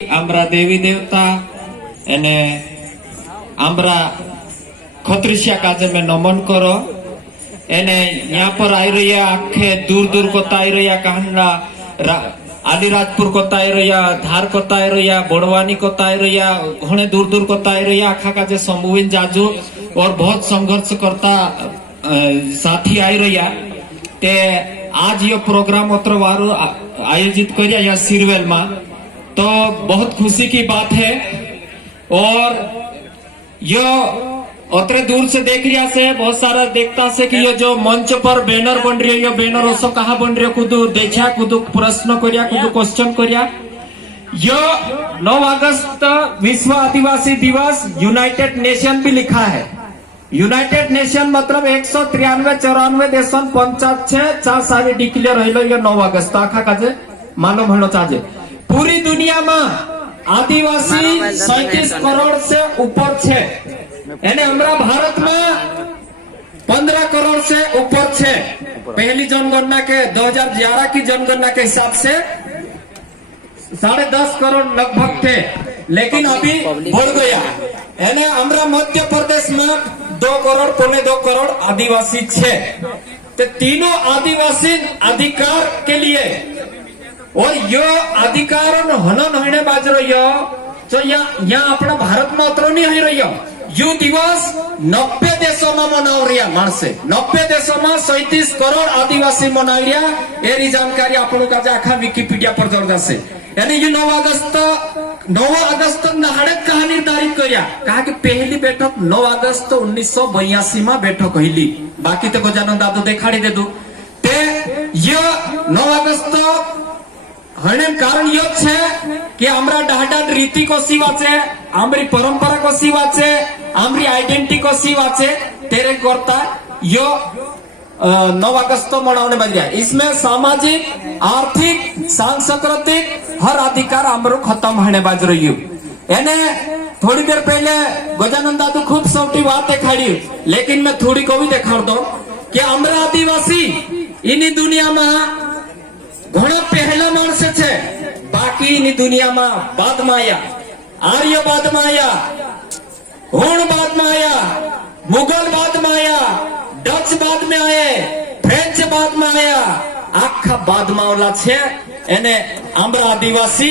आमरा देवी देवता एने आमरा खत्रिशिया काजे में नमन करो एने यहाँ पर आई रही आखे दूर दूर को आई रही कहना आलिराजपुर को आई रही धार को आई रही बड़वानी को आई रही घने दूर दूर को आई रही आखा काजे समूहिन जाजू और बहुत संघर्ष करता साथी आई रही ते आज ये प्रोग्राम अत्र वारू आयोजित करिया यहाँ सिरवेल में तो बहुत खुशी की बात है। और यो उतरे दूर से देख रिया से बहुत सारा देखता से कि ये जो मंच पर बैनर बन रही है ये बैनर उसको कहाँ बन रही है कुछ देखा कुछ प्रश्न करिया कुछ क्वेश्चन करिया। यो 9 अगस्त विश्व आदिवासी दिवस यूनाइटेड नेशन भी लिखा है। यूनाइटेड नेशन मतलब 193-94 देशों 55 डिक्लेयर है 9 अगस्त आखा काजे मालूम होना चाहिए। पूरी दुनिया में आदिवासी 37 करोड़ से ऊपर छे यानी हमारा भारत में 15 करोड़ से ऊपर छे। पहली जनगणना के 2011 की जनगणना के हिसाब से 10.5 करोड़ लगभग थे लेकिन अभी बढ़ गया यानी हमारा मध्य प्रदेश में 2 करोड़ 2.25 करोड़ आदिवासी छे। तो तीनों आदिवासी अधिकार के लिए और यो अधिकार हनन होने बाज रही तो यहाँ अपना भारत में उतरो नहीं हो रही यू दिवस 90 देशों में मनाव रहा मानसे 90 देशों में 37 करोड़ आदिवासी मनाव रहा एरी जानकारी आपको आखा विकिपीडिया पर जोड़ से यानी ये 9 अगस्त नहाड़क कहा निर्धारित करिया कहा कि पहली बैठक 9 अगस्त 1982 में बैठक हुई बाकी तो गजानन दादू देखाड़ी दे दू ते ये 9 अगस्त हने कारण यो छे कि हमरा डाडा रीति को सी वाचे आमरी परंपरा को सी वाचे आमरी आइडेंटिटी को सी वाचे तेरे करता यो 9 अगस्त मनाने बज गया। इसमें सामाजिक आर्थिक सांस्कृतिक हर अधिकार आमरो खत्म होने बाज रही यानी थोड़ी देर पहले गजानन दादू खूब सौटी बात दिखाड़ी लेकिन मैं थोड़ी को भी दिखा दो कि हमरा आदिवासी इन्हीं दुनिया में घणा पहला मानस छे बाकी इन्हीं दुनिया में बाद में आया आर्य बाद में आया हुण बाद में आया मुगल बाद में आया डच बाद में आए फ्रेंच बाद में आया आखा बाद में ओला छे एने आमरा आदिवासी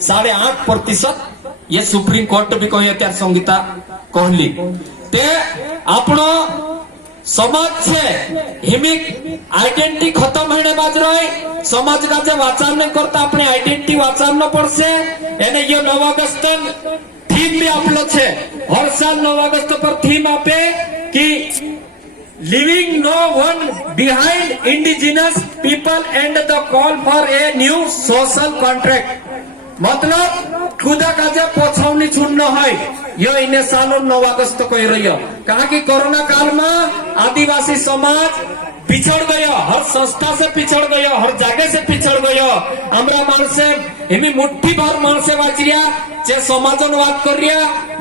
8.5% ये सुप्रीम कोर्ट भी कही त्यार संगीता कहली ते आपनो समाज छे हिमिक आइडेंटिटी खत्म होने बाज रही समाज का जे वाचान नहीं करता अपने आइडेंटिटी वाचान न पड़से एने ये 9 अगस्त थीम भी आपलो छे हर साल 9 अगस्त पर थीम आपे कि living no one behind indigenous people and the call for a new social contract मतलब खुदा का जे पोछावनी छुन्न है यो इन्हें सालों 9 अगस्त कह रही है कहा कि कोरोना काल में आदिवासी समाज पिछड़ गया हर संस्था से पिछड़ गया हर जगह से पिछड़ गया हमरा मानसे हिमी मुट्ठी भर मानसे वाचिया जे समाजन बात कर रिया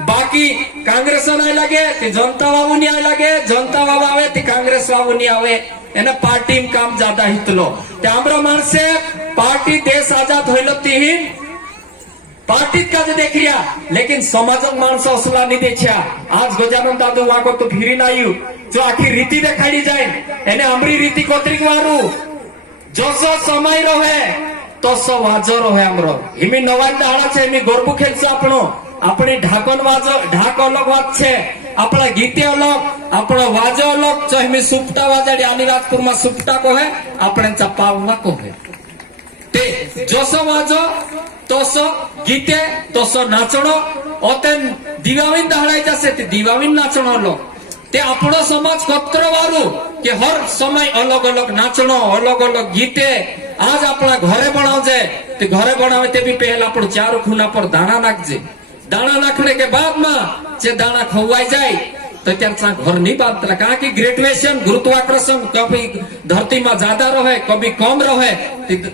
बाकी कांग्रेस नहीं लगे ते जनता बाबू नहीं आए लगे जनता बाबू आवे ते कांग्रेस बाबू नहीं आवे एने पार्टी में काम ज्यादा हितलो ते हमरा मानसे पार्टी देश आजाद होइलो तीन पार्टी का देख रिया लेकिन समाजक मानस असला नहीं देखा आज गजानन दादू वहां को तो फिरी नहीं जो आखिर रीति देखाड़ी जाए एने हमरी रीति कोत्रिक वारू जो सो समय रहे तो सो वाजो रहे हमरो हिमी नवान दाड़ा छे हिमी गोरबू खेलछो आपनो अपनी ढाकन वाजो ढाक अलग वाज छे अपना गीते अलग अपना वाजो अलग जो हिमी सुपटा वाजाडी आलिराजपुर में सुपटा को है अपने चपावना को है ते जोसो वाजो तोसो गीते तोसो नाचणो ओते दिवावीन दहाड़ाई जासे ते दिवावीन नाचणो लो ते आपणो समाज कत्र वारू कि हर समय अलग अलग नाचणो अलग अलग गीते आज अपना घरे बनावजे ते घरे बनावे ते भी पहला आपण 4 खूना पर दाना नाखजे दाना नाखने के बाद में जे दाना खवाई जाए तो त्यांचा घर नहीं बांधता कहा कि ग्रेजुएशन गुरुत्वाकर्षण कभी धरती में ज्यादा रहे कभी कम रहे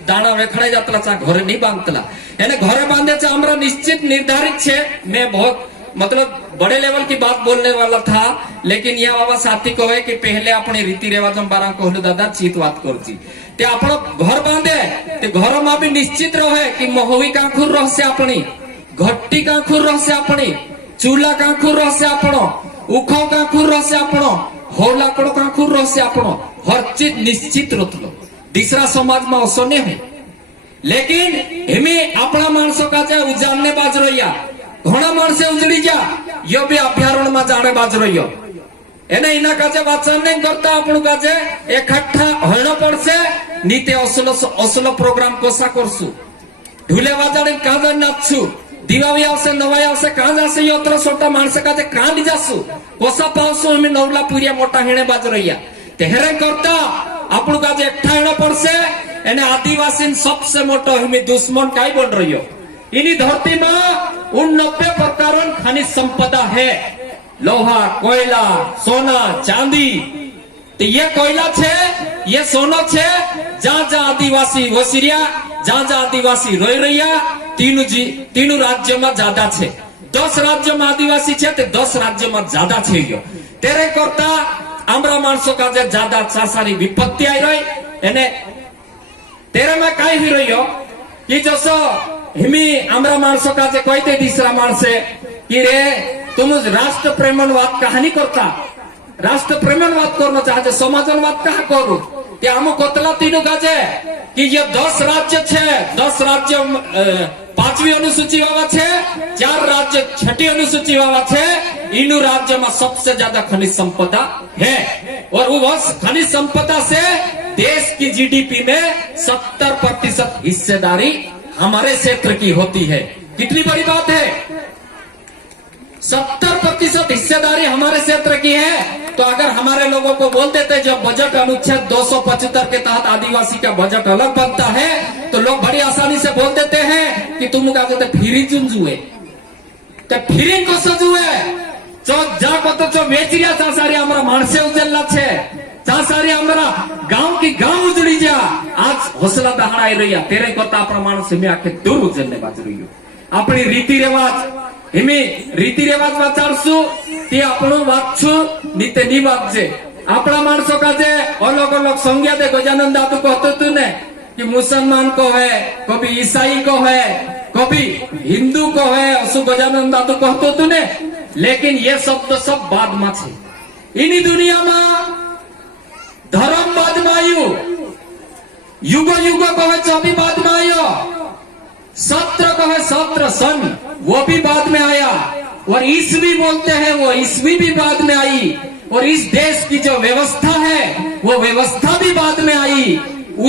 दाना वेखड़ाई जाता घर नहीं बांधता यानी घरे बांधे हमारा निश्चित निर्धारित छे। मैं बहुत मतलब बड़े लेवल की बात बोलने वाला था लेकिन यह बाबा साथी कहे कि पहले अपने रीति रिवाज बारा कहलु दादा चीत बात करची ते आपण घर बांधे ते घर में भी निश्चित रहे कि महुई कांखुर रह से अपनी घट्टी कांखुर रहसे अपनी चूला कांखुर रहसे आपण उखो कांखुर रहसे आपण होलाकड़ो कांखुर रहसे आपण हर चीज निश्चित रखलो तीसरा समाज में असो नहीं है लेकिन हेमी अपना मानसों का जे उजाड़ने बाज रहिया घोड़ा मानसे उजड़ी जा यो भी अभ्यारण्य में जाने बाज रहियो एने इना काजे वाचन नहीं करता आपण काजे इकट्ठा होना पड़से नीते असलो प्रोग्राम कोसा करसु ढुले वाजाने काजा नाचसु दिवाळी आवसे नवाई आवसे काज आसे योत्र सोटा माणस काजे कांडी जासु कोसा पावसु हमें नवला पुरिया मोटा हेणे बाज रहिया तेहरे करता आपण काजे एकठा हेणो पड़से एने आदिवासी सबसे मोटो हमें दुश्मन काई बन रहियो इनी धरती में 90 प्रकार खनिज संपदा है लोहा कोयला सोना चांदी तो ये कोयला छे ये सोना छे जहाँ जहाँ आदिवासी वसीरिया जहाँ जहाँ आदिवासी रही रहिया तीनों राज्य में ज्यादा छे 10 राज्य में आदिवासी छे तो 10 राज्य में ज्यादा छे यो तेरे करता आमरा मानसों का ज्यादा सारी विपत्ति आई रही एने तेरे में काई हुई रही हो कि जसो हिमी आमरा मानसों का कहते तीसरा मानसे कि रे तुम राष्ट्र प्रेमनवाद कहानी करता राष्ट्र प्रेमनवाद करना चाहते समाजनवाद कहा करू ते आम कोतला तीनों काजे कि ये 10 राज्य छे 10 राज्य 5वी अनुसूची वाला छे 4 राज्य 6ठी अनुसूची वाला छे इन राज्य में सबसे ज्यादा खनिज संपदा है और वो खनिज संपदा से देश की जीडीपी में 70% हिस्सेदारी हमारे क्षेत्र की होती है कितनी बड़ी बात है 70% हिस्सेदारी हमारे क्षेत्र की है तो अगर हमारे लोगों को बोल देते जब बजट अनुच्छेद 275 के तहत आदिवासी का बजट अलग बनता है तो लोग बड़ी आसानी से बोल देते हैं कि तुम क्या कहते फिरी चुंजुए तो फिरी को सजुए जो जाको तो जो वेचरिया चासारी हमारा मानसे उजल्ला छे चासारी हमारा गांव की गांव उजड़ी जा आज हौसला दहाड़ाई रही तेरे करता अपना मानस में आके दूर उजलने बाज रही अपनी रीति रिवाज हिमी रीति रिवाज वाचाड़सु ते આપણું વાંચશું નીતે ની વાંચજે આપણા માણસો કાજે અલગ અલગ સંज्ञा दे गजानन दादू कहते तू ने कि मुसलमान को है कभी ईसाई को है कभी हिंदू को है असु गजानन दादू कहते तू ने लेकिन ये सब तो सब बाद में छे इनी दुनिया में धर्म बाद में आयु युगो युगो कहे तो भी बाद में आयो सत्र कहे सत्र सन वो भी बाद में आया और ईस्वी बोलते हैं वो ईस्वी भी बाद में आई और इस देश की जो व्यवस्था है वो व्यवस्था भी बाद में आई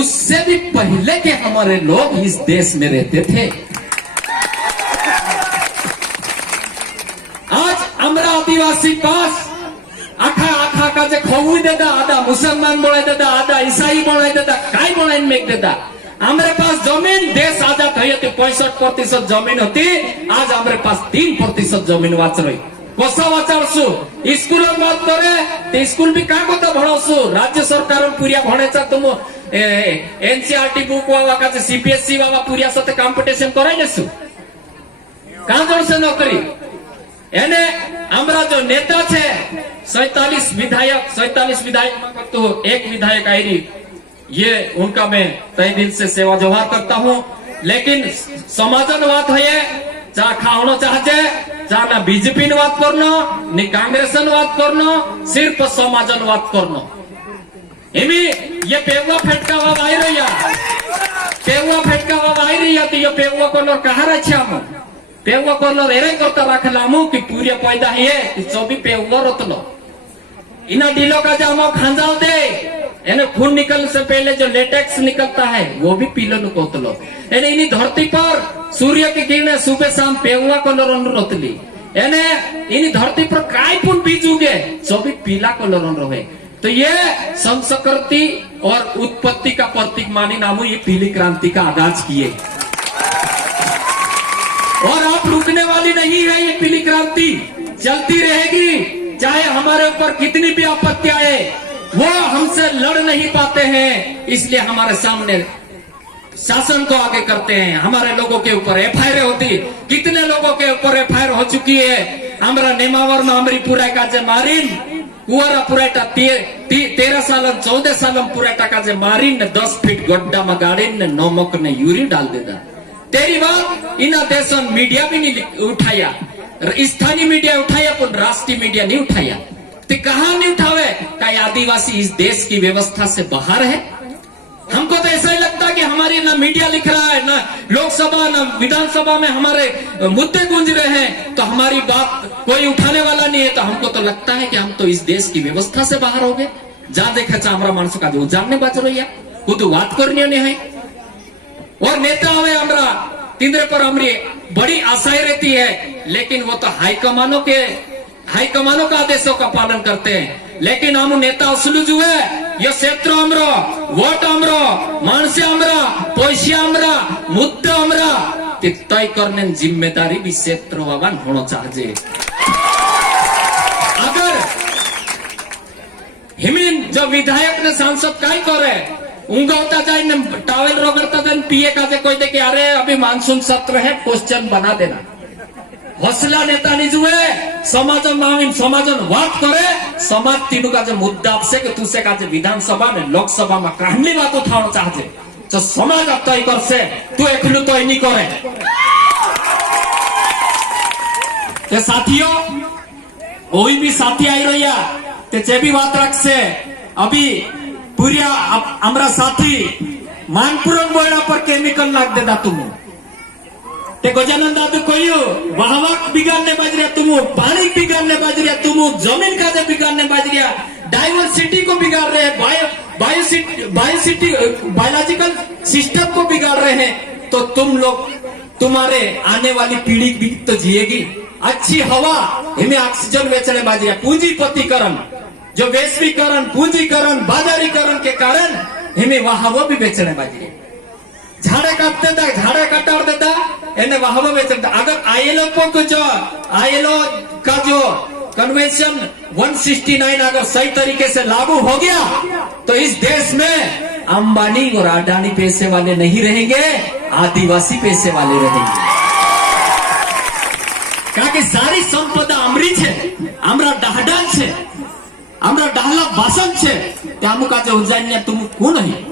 उससे भी पहले के हमारे लोग इस देश में रहते थे आज हमारा आदिवासी पास आखा आखा का जे खवू देता आधा मुसलमान बोला देता आधा ईसाई बोला देता काई बोला मेक देता हमारे पास जमीन देश आजाद हुई थी 65% जमीन होती आज हमारे पास 3% जमीन वाच रही कोसा वाचाड़सु स्कूल बात करे तो स्कूल भी का कोता भणसु राज्य सरकार पुरिया भणेचा तुम एनसीईआरटी बुक वाला का सीबीएसई वाला पुरिया साथे कॉम्पिटिशन कराई देसु का जोर से नौकरी एने हमारा जो नेता छे 47 विधायक तो एक विधायक आई ये उनका मैं तय दिल से सेवा जोहार करता हूँ लेकिन समाजन बात है जा खावनो चाहते जा ना बीजेपी ने बात करना न कांग्रेस ने बात करना सिर्फ समाजन बात करना एमी ये पेववा फेटका वाव आई रही पेववा फेटका वाव आई रही तो ये पेववा कलर कहा रहे हम पेववा कलर एरे करता रखला मु कि पूरे पैदा है जो भी पेववा रतलो इना डीलो का जामो खंजाल दे एने खून निकलने से पहले जो लेटेक्स निकलता है वो भी पीलो नु कोतलो एने इनी धरती पर सूर्य की किरणें सुबह शाम पेववा कलर रोतली एने इनी धरती पर काय पुन बीज उगे जो भी पीला कलर रहे तो ये संस्कृति और उत्पत्ति का प्रतीक मानी नामो ये पीली क्रांति का आगाज किए और आप रुकने वाली नहीं है ये पीली क्रांति चलती रहेगी चाहे हमारे ऊपर कितनी भी आपत्ति आए वो हमसे लड़ नहीं पाते हैं इसलिए हमारे सामने शासन को आगे करते हैं हमारे लोगों के ऊपर एफआईआर होती कितने लोगों के ऊपर एफआईआर हो चुकी है हमारा नेमावर में हमारी पूरा का जे मारिन कुआरा पुराटा 13 साल 14 साल पुराटा का जे मारिन 10 फीट गड्ढा में गाड़ी ने नमक ने यूरिन डाल देता तेरी बात इन देशों मीडिया भी नहीं उठाया, स्थानीय मीडिया उठाया पर राष्ट्रीय मीडिया नहीं उठाया। तो कहा नहीं उठावे का आदिवासी इस देश की व्यवस्था से बाहर है। हमको तो ऐसा ही लगता है कि हमारी ना मीडिया लिख रहा है, ना लोकसभा ना विधानसभा में हमारे मुद्दे गूंज रहे हैं, तो हमारी बात कोई उठाने वाला नहीं है। तो हमको तो लगता है कि हम तो इस देश की व्यवस्था से बाहर हो गए। जा देखा हमारा मानसों का उजाड़ने बाज रही है, खुद बात करनी नहीं है। और नेता हमें हमरा तिंद्रे पर हमारी बड़ी आशाएं रहती है, लेकिन वो तो हाईकमानों का आदेशों का पालन करते हैं। लेकिन हम नेता असलू जो है ये क्षेत्र हमरा, वोट हमरा, मानसे हमरा, पैसा हमरा, मुद्दा हमरा तय करने जिम्मेदारी भी क्षेत्र वावन होना चाहिए। अगर हिमिन जो विधायक ने सांसद काय करे ऊंगा होता जाए न टावल रगड़ता जाए पिए का से कोई देखे अरे अभी मानसून सत्र है क्वेश्चन बना देना। हौसला नेता नहीं जुए समाजन नाम समाजन बात करे समाज तीनों का जो मुद्दा आपसे कि तुसे का जो विधानसभा में लोकसभा में कहनी बात उठाना चाहते जो समाज अब तय कर से तू एकलू तो नहीं करे। ते साथियों वही भी साथी आई रही है ते जे भी बात रख से अभी पूरी हमरा साथी मानपुरन बोला पर केमिकल लाग देता तुम ते गजानन दादू कोई वाहवाक बिगाड़ने बाज रहा तुम, पानी बिगाड़ने बाज रहा तुम, जमीन का बिगाड़ने बाज रहा, डाइवर्सिटी को बिगाड़ रहे हैं, बायोलॉजिकल सिस्टम को बिगाड़ रहे हैं। तो तुम लोग तुम्हारे आने वाली पीढ़ी भी तो जिएगी। अच्छी हवा हमें ऑक्सीजन बेचने बाज रहा, पूंजीपतिकरण जो वैश्वीकरण पूंजीकरण बाजारीकरण के कारण हमें वहां वो भी बेचने बाज रही। झाड़े काट देता झाड़े कटार देता इन्हें वहां वो बेचता। अगर आईएलओ को जो आईएलओ का जो कन्वेंशन 169 अगर सही तरीके से लागू हो गया तो इस देश में अंबानी और अडानी पैसे वाले नहीं रहेंगे, आदिवासी पैसे वाले रहेंगे। क्योंकि सारी संपदा अमरी है, हमरा डहडान है, हमरा डहला बासन छे त्यामु का जो उज्जैन तुम कौन है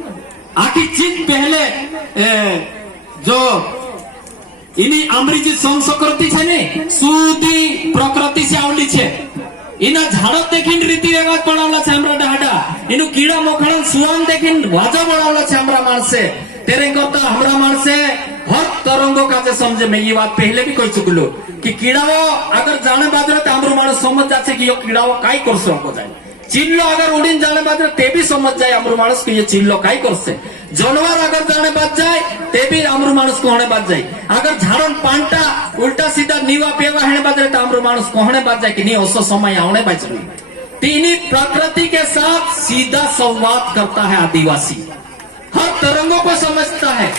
आखिर चीज पहले जो इन्हीं अमृत संस्कृति है ने सूदी प्रकृति से आवली छे इना झाड़ो देखिन रीति रिवाज पड़ावला छे हमरा डहाडा इनु कीड़ा मोखड़न सुआन देखिन वाजा पड़ावला छे हमरा मानसे तेरे करता हमरा मानसे हर तरंगों का जे समझे। मैं ये बात पहले भी कह चुकलू कि कीड़ाओ अगर जाने बाजरे तो हमरो मानस समझ जाते कि ये कीड़ाओ काई करसे हमको जाए, चिल्लो अगर उड़ीन जाने बाजरे ते भी समझ जाए हमरो मानस कि ये चिल्लो काई करसे, जानवर अगर जाने बाज जाए ते भी हमरो मानस को होने बाज जाए, अगर झाड़न पांटा उल्टा सीधा नीवा पेवा हेने बाजरे तो हमरो मानस को होने बाज जाए कि नहीं ओसो समय आने बाज रही। तीनी प्रकृति के साथ सीधा संवाद करता है आदिवासी, हर तरंगों को समझता है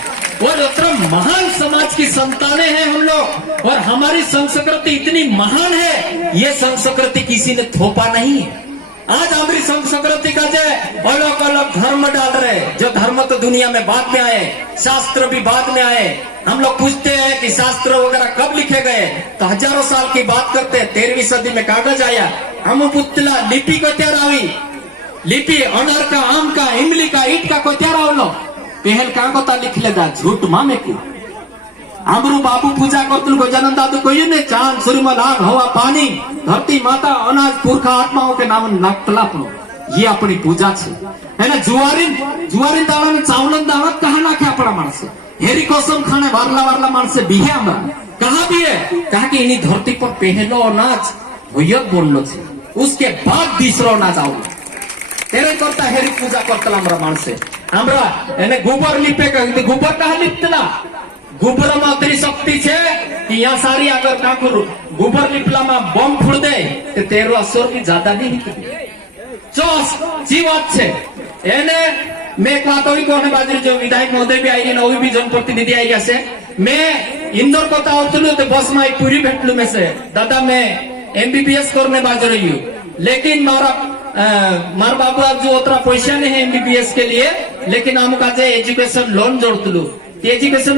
और उतना महान समाज की संतानें हैं हम लोग और हमारी संस्कृति इतनी महान है, ये संस्कृति किसी ने थोपा नहीं है। आज हमारी संस्कृति का जो अलग अलग धर्म डाल रहे, जो धर्म तो दुनिया में बाद में आए, शास्त्र भी बाद में आए। हम लोग पूछते हैं कि शास्त्र वगैरह कब लिखे गए तो हजारों साल की बात करते हैं। 13वीं सदी में कागज आया, हम पुतला लिपि को त्यार आई, लिपि अनार का आम का इमली का ईट का को त्यार आवलो पहल का कोता लिख लेदा झूठ मामे को आमरू बाबू पूजा करतुल गजानन दादू कोई ने चांद सूर्य आग हवा पानी धरती माता अनाज पुरखा आत्माओं के नाम तलापनो ये अपनी पूजा छे है ना। जुआरीन दाणा में चावलन दाणा कहा नाखे अपना मानस हेरी कोसम खाने वारला मानस बिहे हमरा कहा भी है कहा कि इन्हीं धरती पर पहलो अनाज होयत बोललो छे उसके बाद दूसरो अनाज आओ तेरे करता हेरी पूजा करतला हमरा मानसे हमरा एने गोबर लिपे कहते गोबर कहा लिपतला गोबर में अतरी शक्ति छे कि यहाँ सारी अगर काकुर गोबर लिपला में बम फोड़ दे तो 13 असर की ज्यादा नहीं निकली चौस जीवत छे एने मैं एक बात और कहने बाजरी जो विधायक महोदय भी आई ना भी जनप्रतिनिधि आई गया मैं इंदौर को तावतलू तो बस में पूरी भेटलू में से दादा मैं एमबीबीएस करने बाज रही हूँ लेकिन मार बाबू आज जो उतना पैसा नहीं है एमबीबीएस के लिए लेकिन हम काजे एजुकेशन लोन जोड़तलू एजुकेशन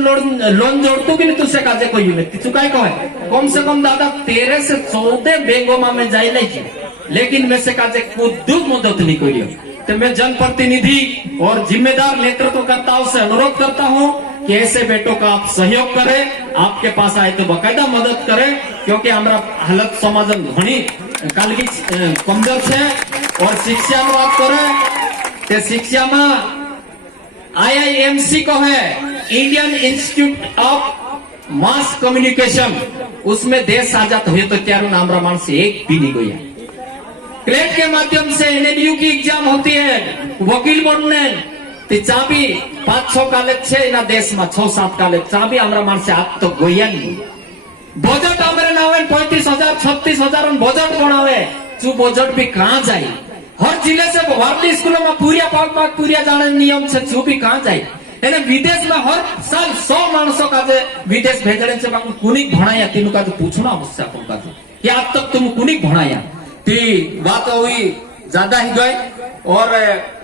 लोन जोड़तू कि नहीं तुझसे काजे कोई नहीं तू काय कहे कम से कम दादा 13 से 14 बैंकों में जाए नहीं लेकिन मैं से काजे खुद मदद नहीं कोई तो मैं जनप्रतिनिधि और जिम्मेदार नेतृत्व करताओं से अनुरोध करता हूं कि ऐसे बेटों का आप सहयोग करें, आपके पास आए तो बकायदा मदद करें, क्योंकि हमारा हालत समाज घनी कालगी कमजोर है। और शिक्षा में बात करें तो शिक्षा में IIMC को है, Indian institute of mass communication, उसमें देश आजाद हुए तो त्यारू नामरा मान से एक भी नहीं गया। क्लेट के माध्यम से NLU की एग्जाम होती है, वकील बनने ते चाबी 5-6 कॉलेज छे ना देश में, 6-7 कॉलेज चाबी हमरा मान से आप तो गोया नहीं। बजट हमारे नावे 35,000 36,000 बजट बनावे, तू बजट भी कहाँ जाए? हर जिले से भारतीय स्कूलों में पूरिया पाक पूरिया जाने नियम से तू भी कहाँ जाए? यानी विदेश में हर साल 100 मानसों का विदेश भेजने से कुनिक भणाया, तीनों का पूछना मुझसे अपन का कि आज तक तुम कुनिक भणाया? ती बात हुई ज्यादा ही गए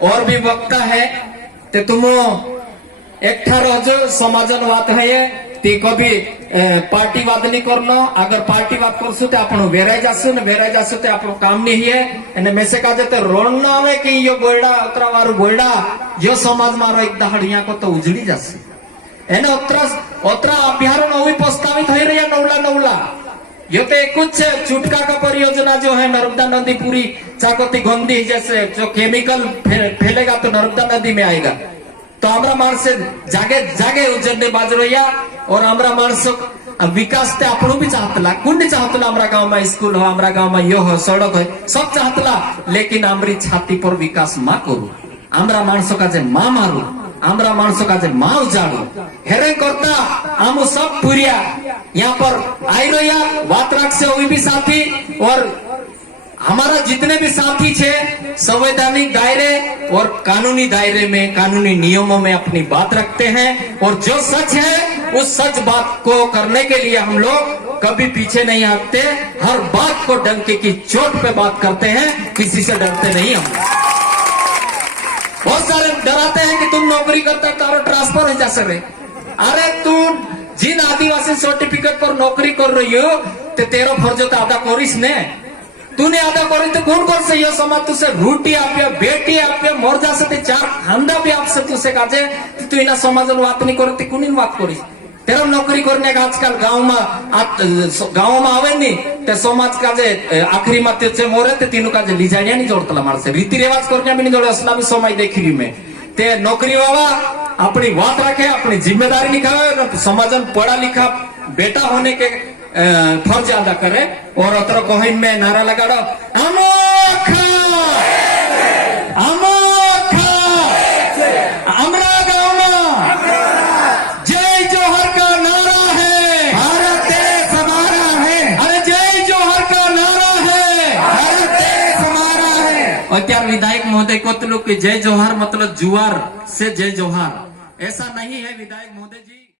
और भी वक्ता है ते तुम एक जो समाजन बात है ये ती कभी पार्टीवाद नहीं करनो। अगर पार्टीवाद करसु ते आपण वेराय जासु ते आपण काम नहीं है। एने में से का जते रोण आवे कि यो बोयडा उतरा वारू बोयडा यो समाज मारो एक दहाड़िया को तो उजड़ी जासे। एने उतरा अभ्यारण अभी प्रस्तावित हो रही है नौला यो तो कुछ चुटका का परियोजना जो है नर्मदा नदी पूरी चाकोती गंदी, जैसे जो केमिकल फैलेगा तो नर्मदा नदी में आएगा। तो हमारा मानस जागे उजड़ने बाज रहा। और हमारा मानस विकास ते आपनो भी चाहतला, कुन नहीं चाहतला हमारा गांव में स्कूल हो, हमारा गांव में यो हो, सड़क हो, सब चाहतला। लेकिन हमारी छाती पर विकास माँ करू, हमारा मानसों का जे माँ मारू, हमारा मानसों का जे माँ उजाड़ू हेरे करता हम सब पूरिया यहाँ पर आई रहा बात रख से हुई भी साथी। और हमारा जितने भी साथी छे संवैधानिक दायरे और कानूनी दायरे में, कानूनी नियमों में अपनी बात रखते हैं। और जो सच है उस सच बात को करने के लिए हम लोग कभी पीछे नहीं हटते, हर बात को डंके की चोट पे बात करते हैं, किसी से डरते नहीं हम। बहुत सारे डराते हैं कि तुम नौकरी करता तारो ट्रांसफर हो जा सके। अरे तू जिन आदिवासी सर्टिफिकेट पर नौकरी कर रही हो तो तेरा फर्ज तो आधा करिस ने, तूने आधा करी तो कौन कर से यो समाज तुसे रोटी आप्या, बेटी आप्या, मोर जा से चार खांदा भी आपसे तुसे काजे तू इना समाजन बात नहीं करती, कुनिन बात करिस? तेरा नौकरी करने का आजकल गांव में आवे नहीं ते समाज का जे आखिरी मत से मोरे ते तीनों का जे लिजानिया नहीं जोड़तला मार से रीति रिवाज करने भी नहीं जोड़े। असला भी समय देखी में ते नौकरी वाला अपनी बात रखे, अपनी जिम्मेदारी निभावे, समाजन पढ़ा लिखा बेटा होने के फर्ज अदा करे। और अतर कोहिन में नारा लगा दो अमोखा अमोखा हमरा गांव में जय जोहर का नारा है, भारत देश हमारा है। अरे जय जोहर का नारा है, भारत देश हमारा है। और क्या विधायक महोदय को तो लोग जय जोहर मतलब जुआर से जय जोहर, ऐसा नहीं है विधायक महोदय जी।